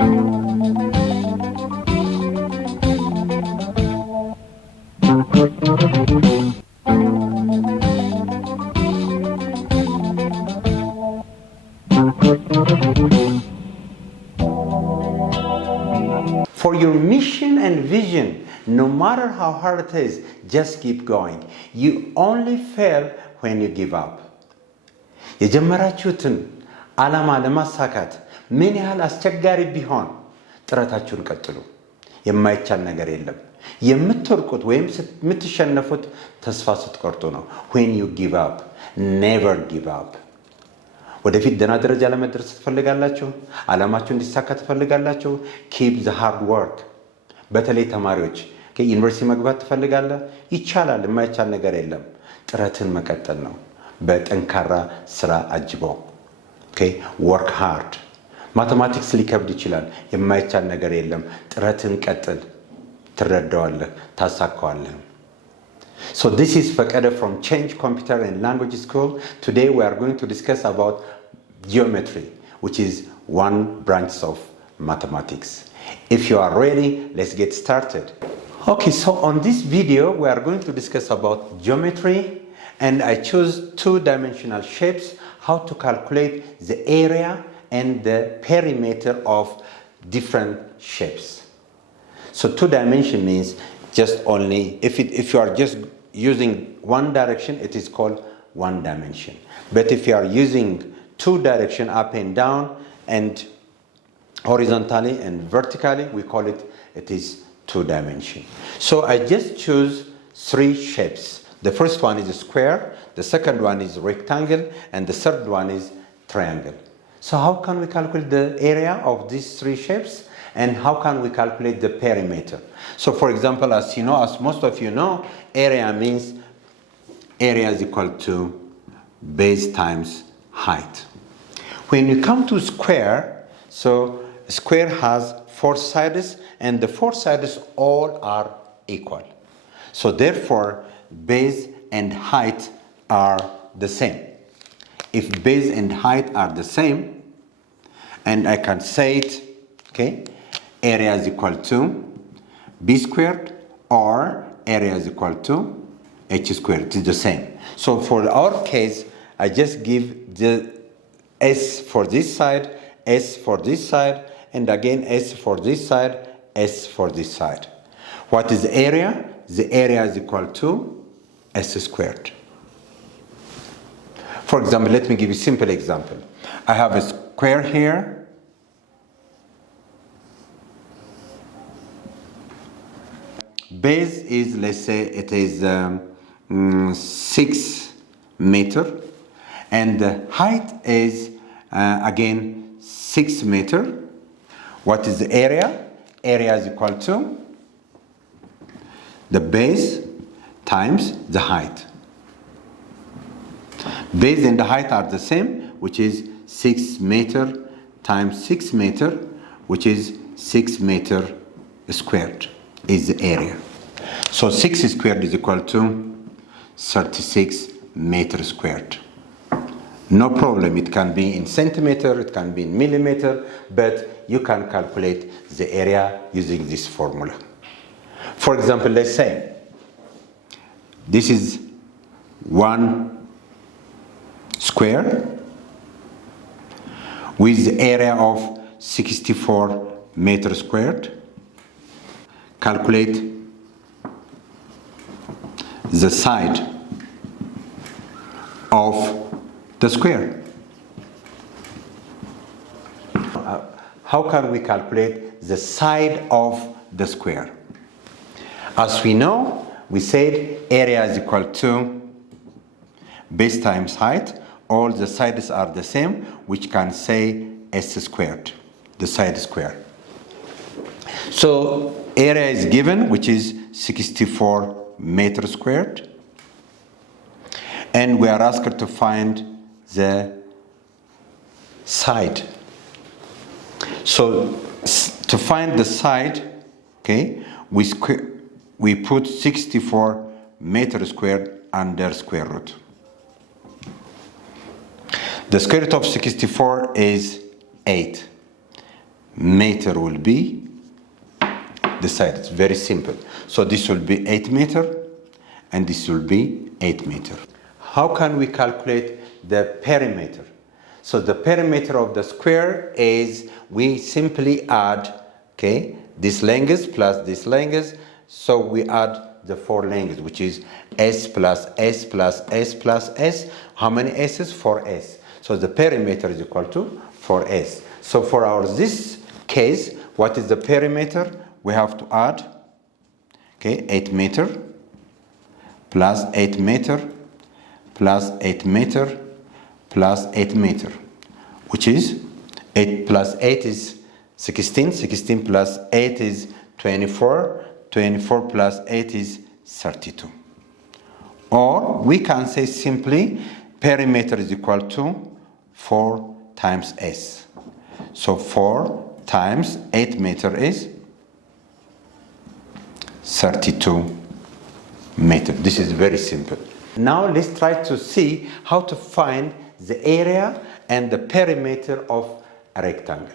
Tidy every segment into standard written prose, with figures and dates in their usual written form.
For your mission and vision, no matter how hard it is, just keep going. You only fail when you give up. የጀመራችሁትን ዓላማ ለማሳካት ምን ያህል አስቸጋሪ ቢሆን ጥረታችሁን ቀጥሉ። የማይቻል ነገር የለም። የምትወርቁት ወይም የምትሸነፉት ተስፋ ስትቆርጡ ነው። When you give up, never give up. ወደፊት ደህና ደረጃ ለመድረስ ትፈልጋላችሁ? ዓላማችሁ እንዲሳካ ትፈልጋላችሁ? Keep the hard work. በተለይ ተማሪዎች ከዩኒቨርሲቲ መግባት ትፈልጋለህ? ይቻላል። የማይቻል ነገር የለም። ጥረትን መቀጠል ነው። በጠንካራ ስራ አጅበው። work hard. ማቴማቲክስ ሊከብድ ይችላል። የማይቻል ነገር የለም። ጥረትን ቀጥል። ትረዳዋለህ፣ ታሳካዋለህ። So this is Fakade from Change Computer and Language School. Today we are going to discuss about geometry, which is one branch of mathematics. If you are ready, let's get started. Okay, so on this video we are going to discuss about geometry, and I chose two-dimensional shapes, how to calculate the area and the perimeter of different shapes. So two-dimension means just only, if you are just using one direction, it is called one dimension. But if you are using two direction, up and down, and horizontally and vertically, we call it is two dimension. So I just choose three shapes. The first one is a square, the second one is rectangle, and the third one is triangle. So how can we calculate the area of these three shapes? And how can we calculate the perimeter? So for example, as you know, as most of you know, area means area is equal to base times height. When you come to square, so square has four sides, and the four sides all are equal. So therefore, base and height are the same. If base and height are the same, and I can say it, okay, area is equal to b squared, or area is equal to h squared. It is the same. So for our case, I just give the s for this side, s for this side, and again s for this side, s for this side. What is the area? The area is equal to s squared. For example, let me give you a simple example. I have a square here. Base is, let's say it is 6 meter, and the height is again 6 meter. What is the area? Area is equal to the base times the height. Base and the height are the same, which is 6 meter times 6 meter, which is 6 meter squared is the area. So 6 squared is equal to 36 meter squared. No problem, it can be in centimeter, it can be in millimeter, but you can calculate the area using this formula. For example, let's say this is one square with the area of 64 meter squared. Calculate the side of the square. How can we calculate the side of the square? As we know, we said area is equal to base times height. All the sides are the same, which can say s squared, the side square. So area is given, which is 64 meter squared, and we are asked to find the side. So to find the side, okay, we put 64 meter squared under square root. The square root of 64 is 8. meter will be the side. It's very simple. So this will be 8 meter and this will be 8 meter. How can we calculate the perimeter? So the perimeter of the square is, we simply add, okay, this length plus this length. So we add the 4 lengths, which is S plus S plus S plus S. How many S's? 4S. So the perimeter is equal to 4S. So for our this case, what is the perimeter? We have to add, okay, 8 meter plus 8 meter plus 8 meter plus 8 meter, which is 8 plus 8 is 16, 16 plus 8 is 24, 24 plus 8 is 32. Or we can say simply perimeter is equal to 4 times S. So 4 times 8 meter is 32 meter. This is very simple. Now let's try to see how to find the area and the perimeter of a rectangle.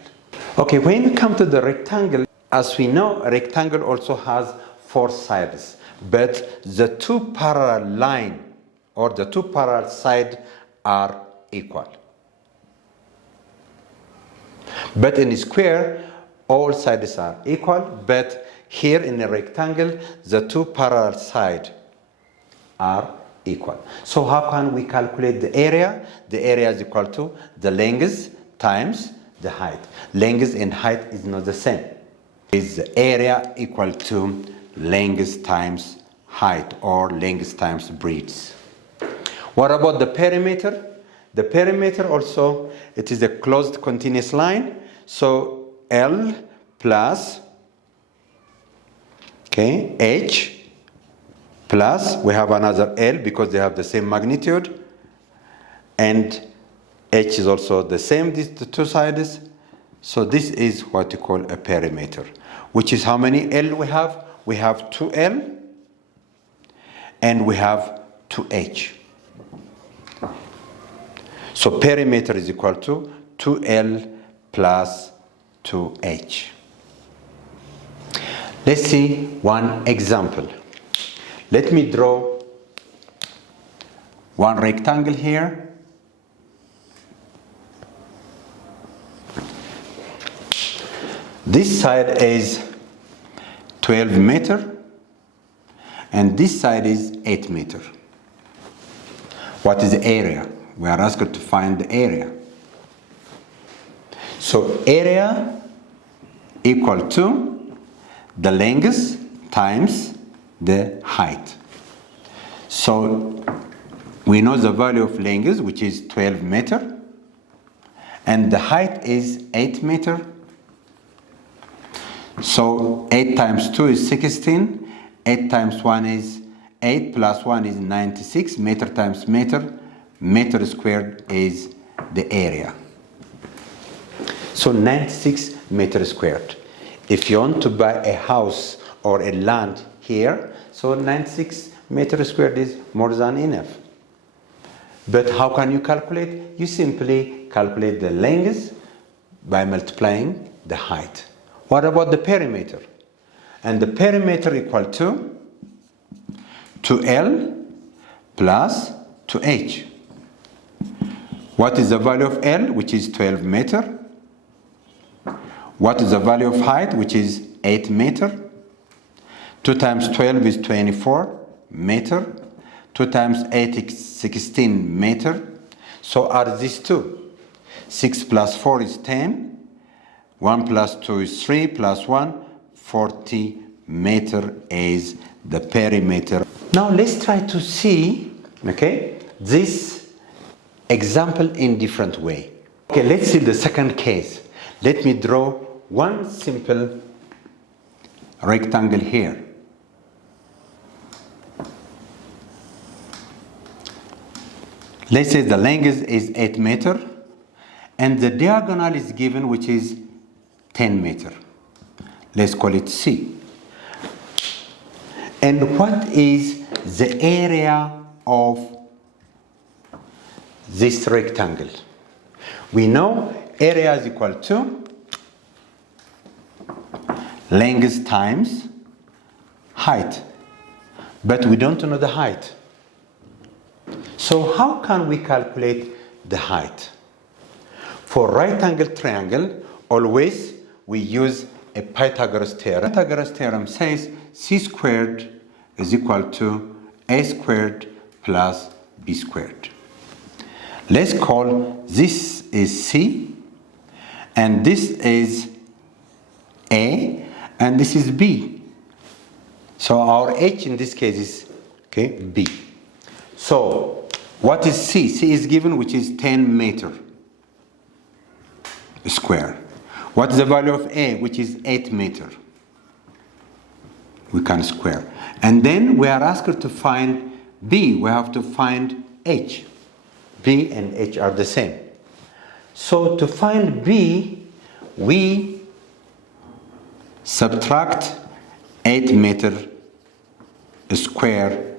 Okay, when we come to the rectangle, as we know, a rectangle also has 4 sides, but the 2 parallel line or the 2 parallel sides are equal. But in a square, all sides are equal, but here in a rectangle, the 2 parallel sides are equal. So how can we calculate the area? The area is equal to the length times the height. Length and height is not the same. Is the area equal to length times height, or length times breadth. What about the perimeter? The perimeter also, it is a closed continuous line. So L plus, okay, H plus, we have another L because they have the same magnitude, and H is also the same, these the 2 sides. So this is what you call a perimeter, which is how many L we have? We have 2L and we have 2H. So perimeter is equal to 2L plus 2H. Let's see one example. Let me draw one rectangle here. This side is 12 meter and this side is 8 meter. What is the area? We are asked to find the area. So area equal to the length times the height. So we know the value of length, which is 12 meter, and the height is 8 meter. So 8 times 2 is 16, 8 times 1 is 8, plus 1 is 96, meter times meter, meter squared is the area. So 96 meters squared. If you want to buy a house or a land here, so 96 meters squared is more than enough. But how can you calculate? You simply calculate the length by multiplying the height. What about the perimeter? And the perimeter equal to 2L plus 2H. What is the value of L, which is 12 meter? What is the value of height, which is 8 meter? 2 times 12 is 24 meter. 2 times 8 is 16 meter. So are these two. 6 plus 4 is 10. 1 plus 2 is 3, plus 1, 40 meter is the perimeter. Now let's try to see, okay, this example in different way. Okay, let's see the second case. Let me draw one simple rectangle here. Let's say the length is 8 meter and the diagonal is given, which is 10 meter. Let's call it C. And what is the area of this rectangle? We know area is equal to length times height. But we don't know the height. So how can we calculate the height? For right angle triangle, always we use a Pythagoras theorem. Pythagoras theorem says c squared is equal to a squared plus b squared. Let's call this is c, and this is a, and this is b. So our h in this case is b. So what is c? C is given, which is 10 meter square. What is the value of a, which is 8 meter? We can square. And then we are asked to find b. We have to find h. b and h are the same. So to find b, we subtract 8 meter square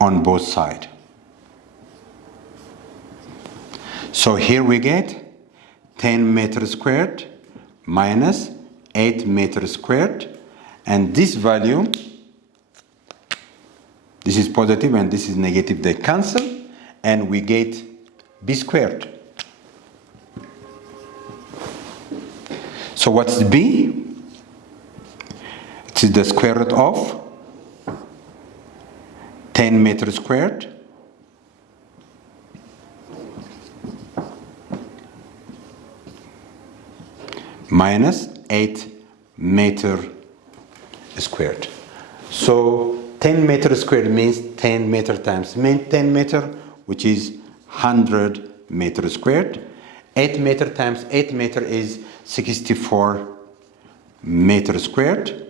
on both sides. So here we get 10 meters squared minus 8 meters squared, and this value, this is positive and this is negative, they cancel, and we get b squared. So what's b? It is the square root of 10 meters squared minus 8 meter squared. So 10 meter squared means 10 meter times 10 meter, which is 100 meter squared. 8 meter times 8 meter is 64 meter squared.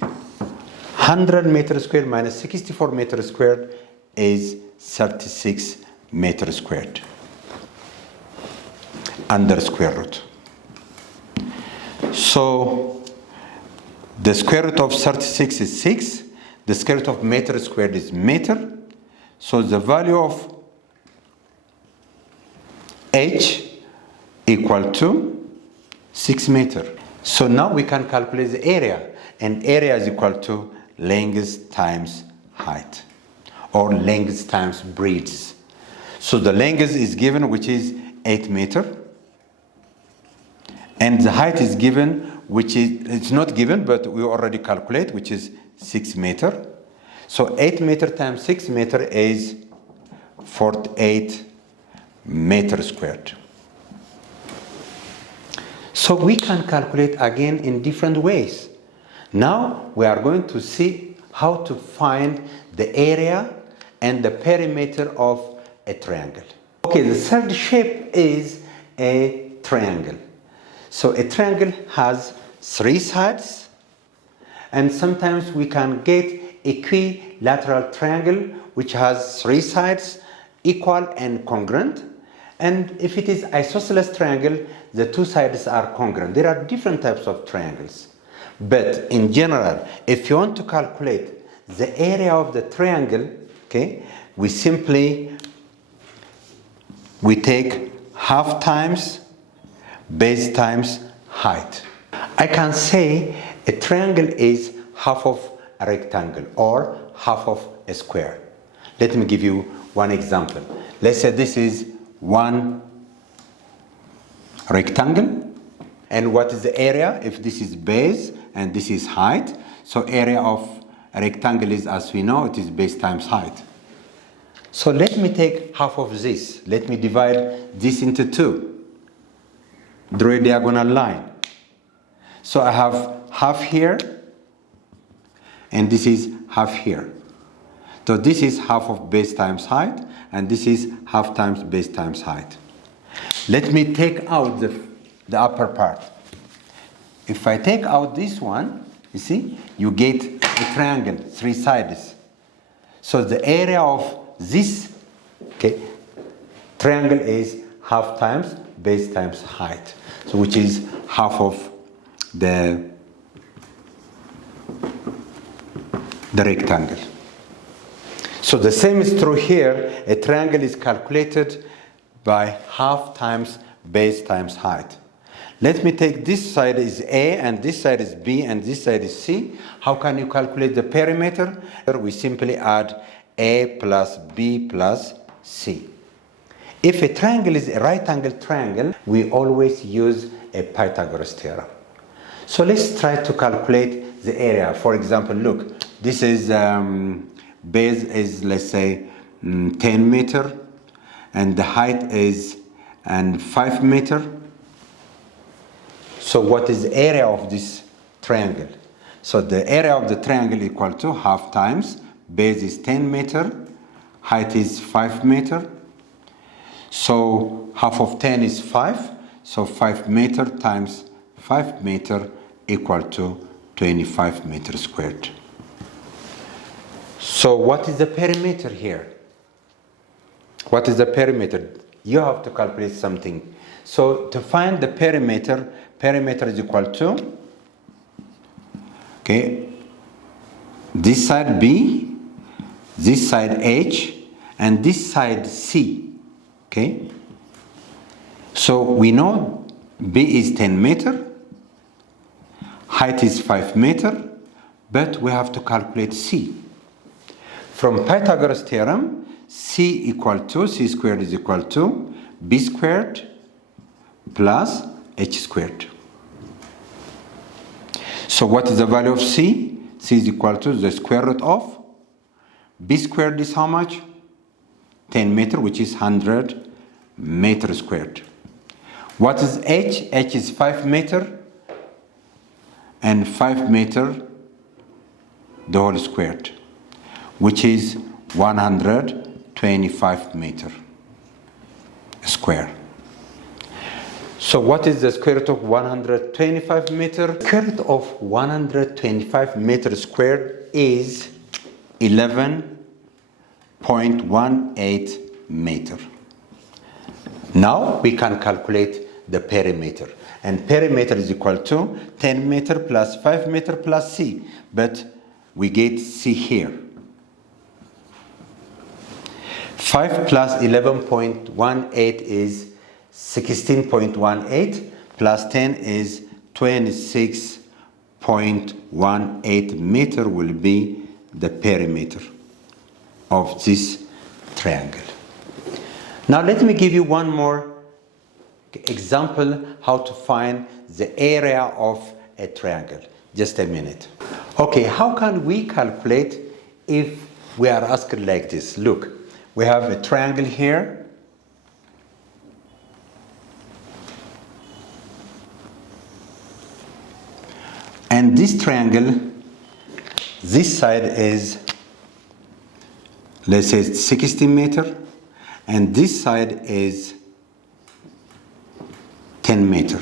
100 meter squared minus 64 meter squared is 36 meter squared under square root. So the square root of 36 is 6. The square root of meter squared is meter. So the value of h equal to 6 meter. So now we can calculate the area, and area is equal to length times height, or length times breadth. So the length is given, which is 8 meter, and the height is given, which is, it's not given, but we already calculate, which is 6 meter. So 8 meter times 6 meter is 48 meter squared. So we can calculate again in different ways. Now we are going to see how to find the area and the perimeter of a triangle. Okay, the third shape is a triangle. So a triangle has 3 sides, and sometimes we can get equilateral triangle which has 3 sides equal and congruent. And if it is isosceles triangle, the 2 sides are congruent. There are different types of triangles. But in general, if you want to calculate the area of the triangle, okay, we take half times base times height. I can say a triangle is half of a rectangle or half of a square. Let me give you one example. Let's say this is one rectangle, and what is the area? If this is base and this is height, so area of a rectangle is, as we know, it is base times height. So let me take half of this. Let me divide this into 2. Draw a diagonal line. So I have half here, and this is half here. So this is half of base times height, and this is half times base times height. Let me take out the upper part. If I take out this one, you see, you get a triangle, 3 sides. So the area of this triangle is half times base times height, so which is half of the rectangle. So the same is true here. A triangle is calculated by half times base times height. Let me take this side is A and this side is B and this side is C. How can you calculate the perimeter? We simply add A plus B plus C. If a triangle is a right angle triangle, we always use a Pythagoras theorem. So let's try to calculate the area. For example, look, this is base is, let's say, 10 meter, and the height is 5 meter. So what is the area of this triangle? So the area of the triangle equal to half times base is 10 meter, height is 5 meter. So half of 10 is 5. So 5 meter times 5 meter equal to 25 meters squared. So what is the perimeter here? What is the perimeter? You have to calculate something. So to find the perimeter is equal to, okay, this side B, this side H, and this side C. Okay? So we know B is 10 meter, height is 5 meter, but we have to calculate C. From Pythagoras theorem, C squared is equal to B squared plus H squared. So what is the value of C? C is equal to the square root of B squared is how much? 10 meter, which is 100 meter squared. What is H? H is 5 meter, and 5 meter the whole squared, which is 125 meter square. So what is the square root of 125 meter? Square root of 125 meter squared is 11.18 meter. Now we can calculate the perimeter. And perimeter is equal to 10 meter plus 5 meter plus C. But we get C here. 5 plus 11.18 is 16.18 plus 10 is 26.18 meter will be the perimeter of this triangle. Now let me give you one more example how to find the area of a triangle. Just a minute. Okay, how can we calculate if we are asked like this? Look, we have a triangle here. And this triangle, this side is, let's say, 60 meter, and this side is 10 meter.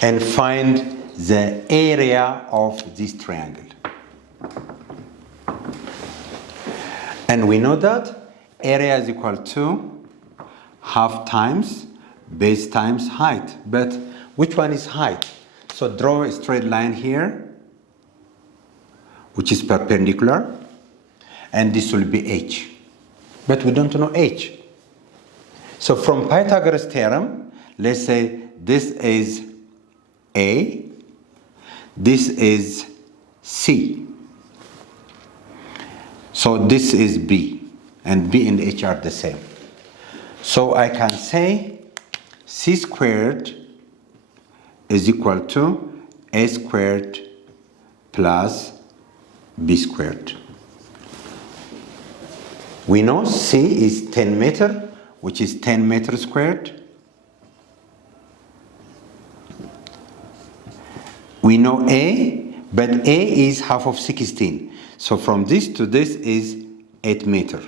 And find the area of this triangle. And we know that area is equal to half times base times height. But which one is height? So draw a straight line here, which is perpendicular, and this will be H. But we don't know H. So from Pythagoras theorem, let's say this is A, this is C. So this is B, and B and H are the same. So I can say C squared is equal to A squared plus B squared. We know C is 10 meter, which is 10 meter squared. We know A, but A is half of 16. So from this to this is 8 meter.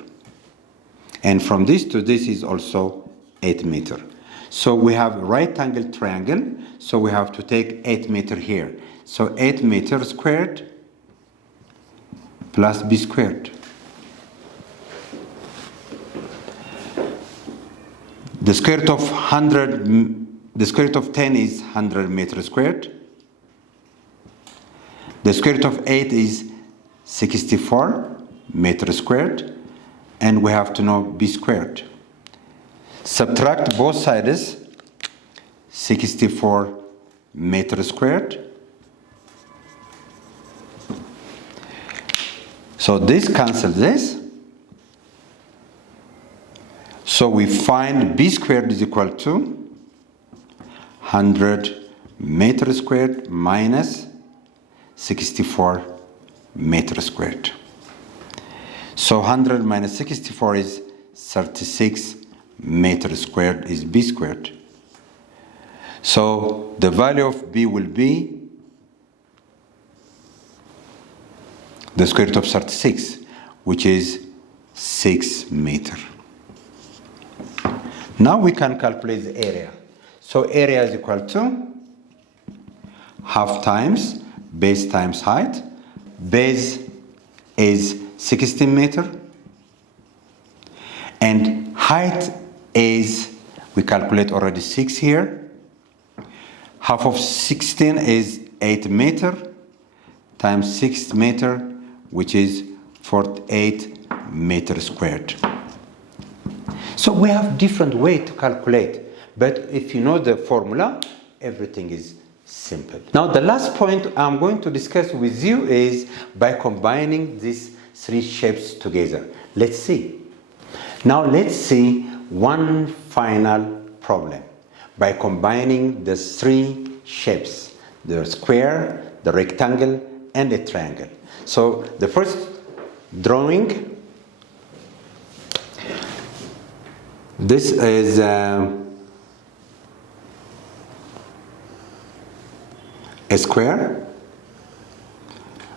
And from this to this is also 8 meter. So we have a right angle triangle, so we have to take 8 meter here. So 8 meter squared plus B squared. The square root of 10 is 100 meter squared. The square root of 8 is 64 meter squared. And we have to know B squared. Subtract both sides. 64 meters squared. So this cancels this. So we find b squared is equal to 100 meters squared minus 64 meters squared. So 100 minus 64 is 36 meters squared is b squared. So the value of b will be the square root of 36, which is 6 meters. Now we can calculate the area. So area is equal to half times base times height. Base is 16 meters. And height is, we calculate already 6 here. Half of 16 is 8 meters times 6 meters, which is 48 meters squared. So we have different way to calculate, but if you know the formula, everything is simple. Now the last point I'm going to discuss with you is by combining these three shapes together. Let's see. Now let's see one final problem by combining the three shapes, the square, the rectangle, and the triangle. So the first drawing, this is a square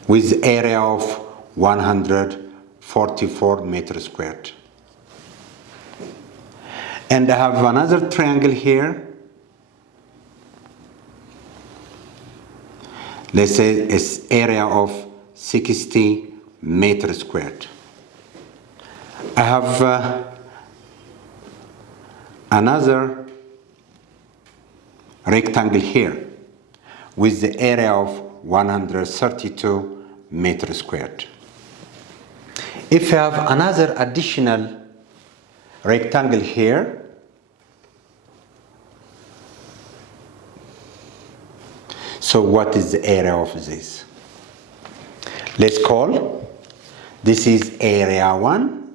with area of 144 meters squared. And I have another triangle here. Let's say it's area of 60 meters squared. I have another rectangle here with the area of 132 meters squared. If you have another additional rectangle here, so what is the area of this? Let's call this is area 1,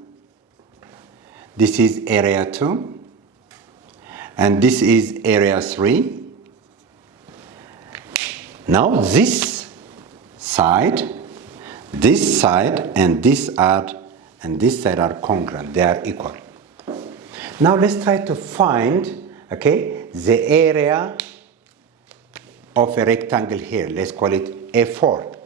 this is area 2, and this is area 3. Now this side, and this side are congruent, they are equal. Now let's try to find, the area of a rectangle here. Let's call it A4.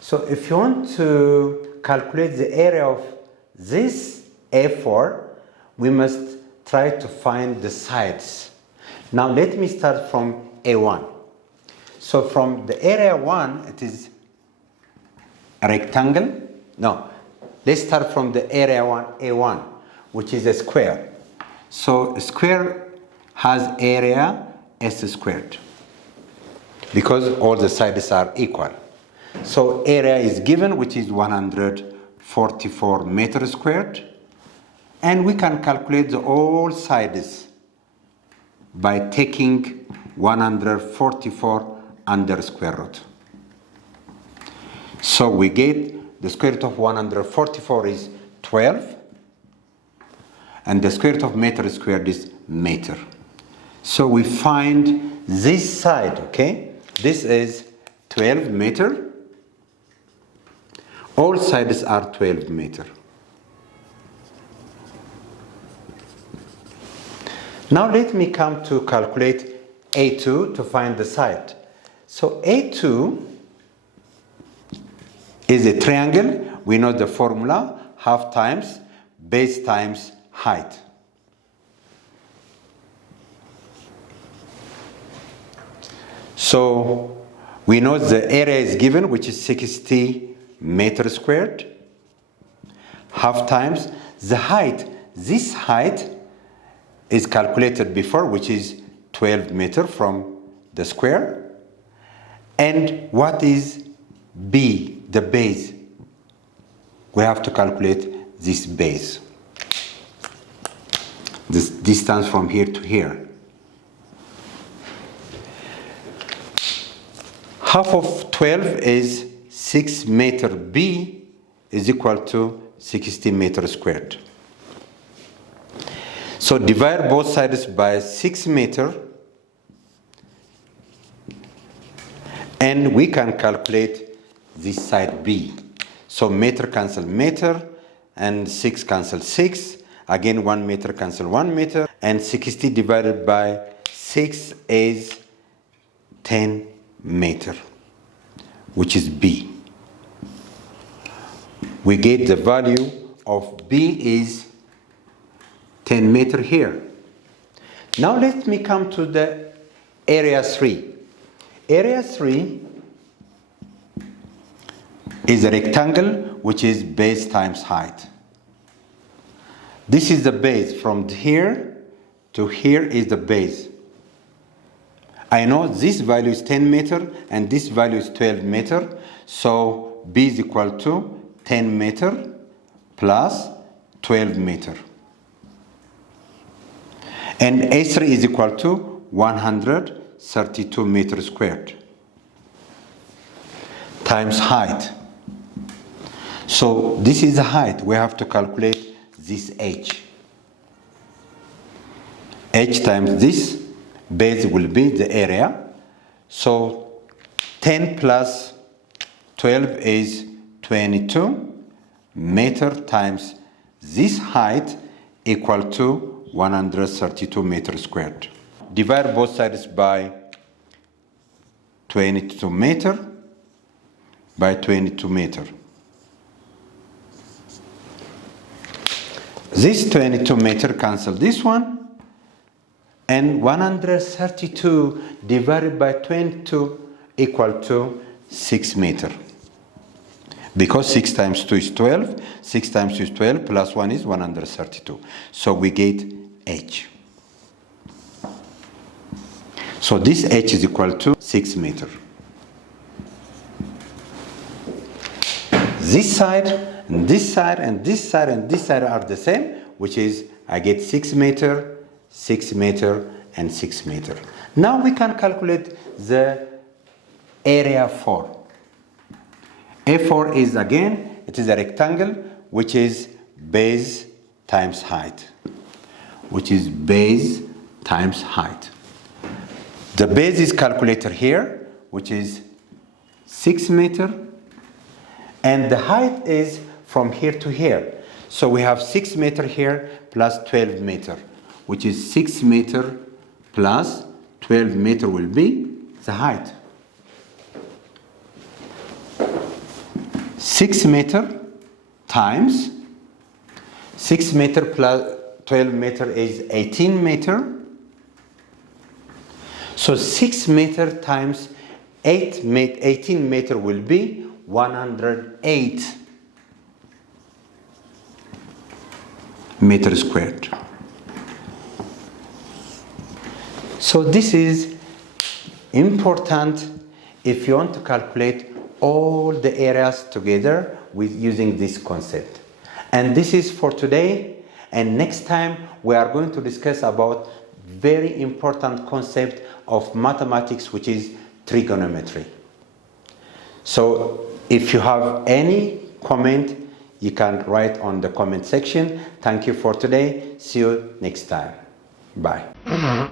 So if you want to calculate the area of this A4, we must try to find the sides. Now let me start from A1. So from the area 1, it is a rectangle. No, let's start from the area 1, A1, which is a square. So a square has area S squared because all the sides are equal. So area is given, which is 144 meters squared. And we can calculate the all sides by taking 144 under square root. So we get the square root of 144 is 12. And the square root of meter squared is meter. So we find this side, This is 12 meter. All sides are 12 meter. Now let me come to calculate A2 to find the side. So A2 is a triangle. We know the formula, half times base times height. So we know the area is given, which is 60 meters squared. Half times the height. This height is calculated before, which is 12 meters from the square. And what is B, the base? We have to calculate this base. This distance from here to here. half of 12 is 6 meter. B is equal to 60 meters squared. So divide both sides by 6 meters, and we can calculate this side B. So meter cancel meter, and 6 cancel 6. Again, 1 meter cancel 1 meter, and 60 divided by 6 is 10 meter, which is B. We get the value of B is 10 meter here. Now let me come to the area 3. Area 3 is a rectangle which is base times height. This is the base. From here to here is the base. I know this value is 10 meter and this value is 12 meter. So B is equal to 10 meter plus 12 meter. And A3 is equal to 132 meters squared times height. So this is the height. We have to calculate this H. H times this base will be the area. So 10 plus 12 is 22 meter times this height equal to 132 meters squared. Divide both sides by 22 meter by 22 meter. This 22 meter cancel this one, and 132 divided by 22 equal to 6 meter. Because 6 times 2 is 12, 6 times 2 is 12, plus 1 is 132. So we get H. So this H is equal to 6 meter. This side, and this side, and this side, and this side are the same, which is I get 6 meter, 6 meter, and 6 meter. Now we can calculate the area 4. A4 is again, it is a rectangle, which is base times height. Which is base times height. The base is calculated here, which is 6 meter. And the height is from here to here. So we have 6 meter here plus 12 meter, which is 6 meter plus 12 meter will be the height. 6 meter times 6 meter plus 12 meter is 18 meter. So 6 meter times 18 meter will be 108 meters squared. So this is important if you want to calculate all the areas together with using this concept. And this is for today, and next time we are going to discuss about very important concept of mathematics, which is trigonometry. So if you have any comment, you can write on the comment section. Thank you for today. See you next time. Bye. Oh.